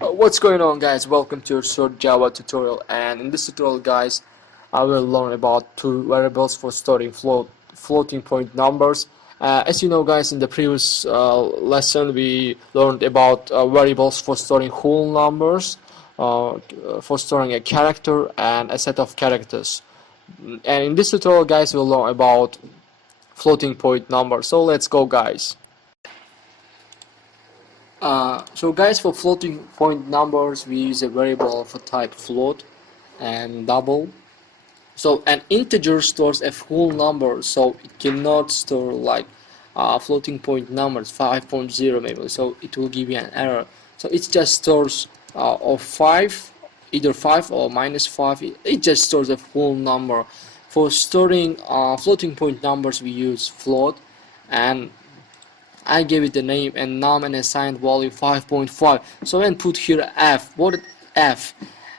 What's going on, guys? Welcome to your short Java tutorial, and in this tutorial, guys, I will learn about two variables for storing floating point numbers. As you know, guys, in the previous lesson we learned about variables for storing whole numbers, for storing a character and a set of characters. And in this tutorial, guys, we'll learn about floating point numbers. So let's go, guys. So guys, for floating point numbers we use a variable of a type float and double. So an integer stores a whole number, so it cannot store like floating point numbers 5.0 maybe, so it will give you an error. So it just stores of 5, either 5 or -5. It just stores a whole number. For storing floating point numbers we use float, and I gave it the name and num and assigned value 5.5. So then put here f. What f?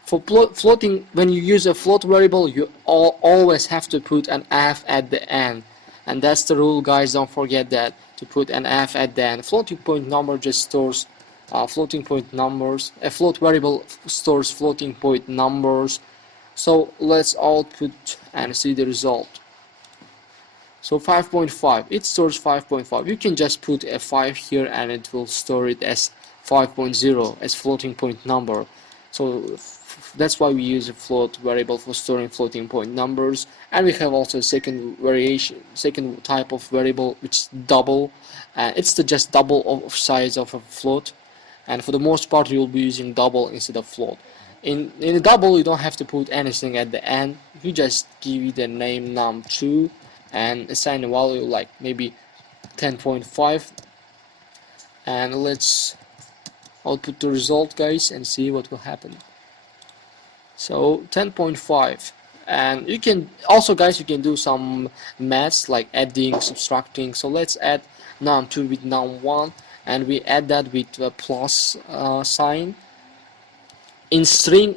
For floating, when you use a float variable, you always have to put an f at the end, and that's the rule, guys. Don't forget that, to put an f at the end. Floating point number just stores floating point numbers. A float variable stores floating point numbers. So let's output and see the result. So 5.5, it stores 5.5. You can just put a 5 here and it will store it as 5.0 as floating point number. So that's why we use a float variable for storing floating point numbers. And we have also a second type of variable, which is double. It's just double of size of a float. And for the most part you'll be using double instead of float. In a double you don't have to put anything at the end. You just give it the name num2 and assign a value like maybe 10.5, and let's output the result, guys, and see what will happen. So 10.5, and you can also, guys, you can do some maths like adding, subtracting. So let's add num2 with num1, and we add that with a plus sign.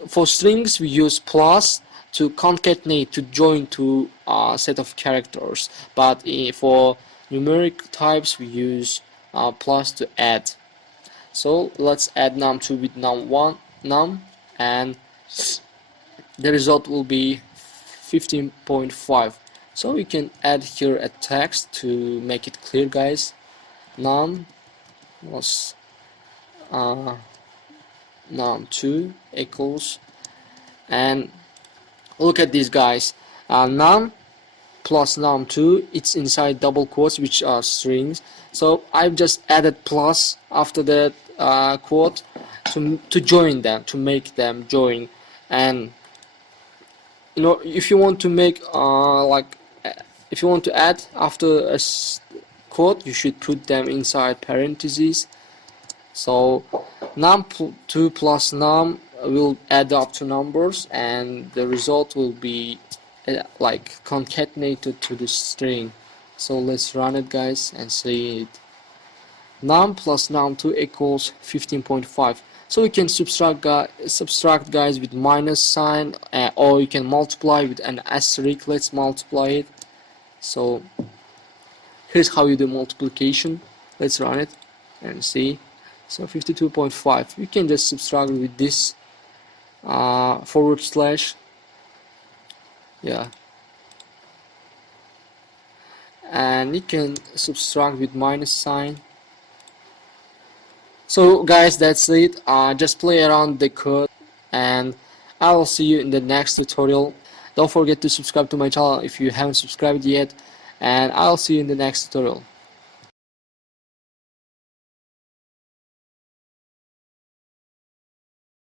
For strings we use plus to concatenate, to join to a set of characters, but for numeric types we use plus to add. So let's add num2 with num1 and the result will be 15.5. so we can add here a text to make it clear, guys. Num was num2 equals, and look at these, guys. Num plus num2, it's inside double quotes, which are strings. So I've just added plus after that quote to join them, to make them join. And you know, if you want to make if you want to add after a quote, you should put them inside parentheses. So num2 plus num will add up to numbers, and the result will be like concatenated to the string. So let's run it, guys, and see it. Num plus num2 equals 15.5. so we can subtract, guys, with minus sign, or you can multiply with an asterisk. Let's multiply it. So here's how you do multiplication. Let's run it and see. So 52.5, you can just subtract with this forward slash, yeah, and you can subtract with minus sign. So guys, that's it. Just play around the code, and I will see you in the next tutorial. Don't forget to subscribe to my channel if you haven't subscribed yet, and I'll see you in the next tutorial.